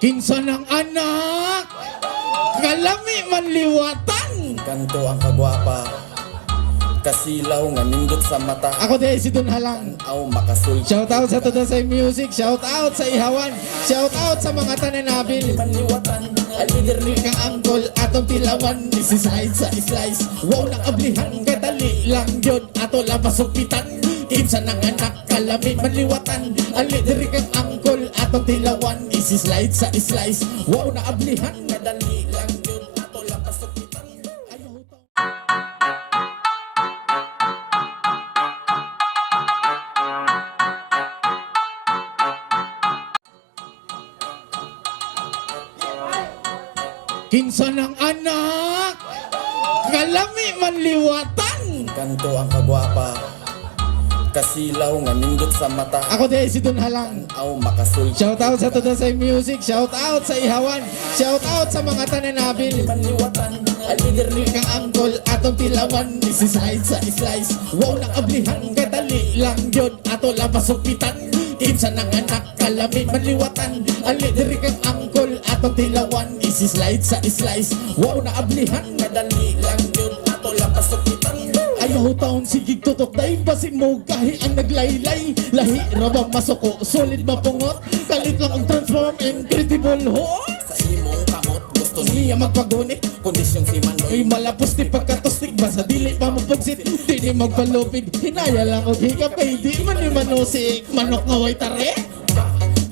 Kinsa ng anak, kalami manliwatan. Kanto ang kagwapa, kasilaw nga nindot sa mata. Ako din si Don Halang. Aw makasulti Shout out sa Tudasay Music, shout out sa Ihawan, shout out sa mga tananabil. manliwatan. Alider ni Kang angkol atong tilawan, isi-slide sa slice. Wow na ablihan, kadali lang yun, ato lang masukitan. Kinsa ng anak, kalami manliwatan. Alider kang angkol atong tilawan, isi-slide sa slice. Wow na ablihan, kadali lang yun, ato lang masukitan. Ayaw to. Kinsa ng anak, kalami manliwatan. kanto ang kagwapa, kasilaw nga nindot sa mata. Ako din si Don Halang. Aw makasulti Shout out sa Tudasay Music, shout out sa Ihawan, shout out sa mga tananabil. manliwatan. Alider ni Kang angkol atong tilawan, isi-slide sa slice. Wow na ablihan, kadali lang yun, ato lang masukitan. Kinsa ng anak, kalami manliwatan. Alider kang angkol atong tilawan, isi-slide sa slice. Wow na ablihan, kadali lang yun, ato lang pasukitan. ayaw taon sigig tutok dahil basig mo kahi ang naglaylay. Lahi rabang masuko, solid mapungot, kalit lang ang transform, incredible ho. Sa imong kamot gusto Niya magpagunit, kondisyong si Manoy. ay malapos ni pagkatustig ba sa dili pa mo pagsit. Di ni magpalupig, hinaya lang og hikapay, di man ni manusik, manok nga way tare.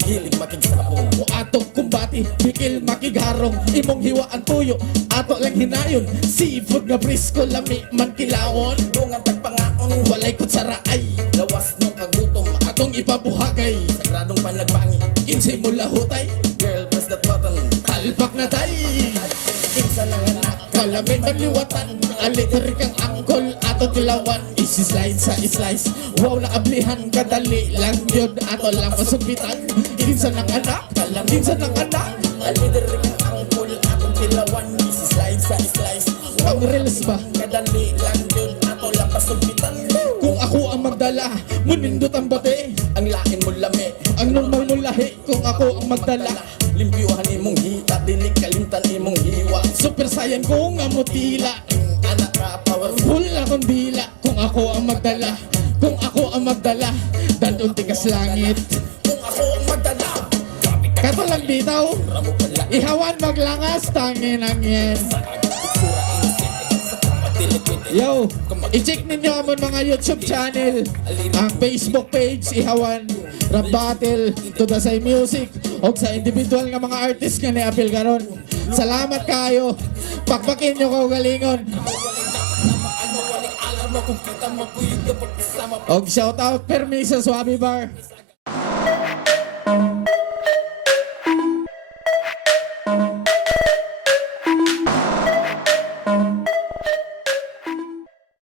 Hilig makigsapong, O ato kumbati, bikil makigharong, imong hiwaan tuyo, ato lang hinayon. Seafood nga brisko, lami man kilawon. dungan tagpangaon. Walay kutsara ay, Lawas ng kagutom, atong ipabuhagay. sagradong panagbangi. Kinsay mo lahutay, Girl, press that button. talpak na tay. Kinsa ng anak, Kalamin manliwatan, aliter kang angkol, ato tilawan, isi-slide sa slice. Wow na ablihan, kadali lang yun, ato lang masubitan. Kinsa ng anak, kinsa ng anak. alider kang angkol, atong tilawan, isi-slide sa slice. Ang reels ba? Kadali lang yun, ato lang pasubitan. Kung ako ang magdala, munindot ang bate. Ang lain mo lami, Ang normal mo lahi, kung ako ang magdala. limpyuhan imong hita, dinig kalimtan imong hiwa. Super saiyan ko nga mutila. Anak ka powerful, Full akong dila, kung ako ang magdala. Kung ako ang magdala, dandun tigas langit. kung ako ang magdala. Grabe ka, Kato lang bitaw, ramo pala. ihawan maglangas, tangin ang yen. Sura inisip, sa kapatilit. Yo, i-check ninyo ang mga YouTube channel, ang Facebook page, Ihawan, Rap Battle, Tudasay Music, o sa individual nga mga artist nga ni-appeal karon. Salamat kayo, pakpakin nyo ko galingon. Ano waling alam mo kung kita mo puyod kapag kasama. Og shout out Permi sa Swabi Bar.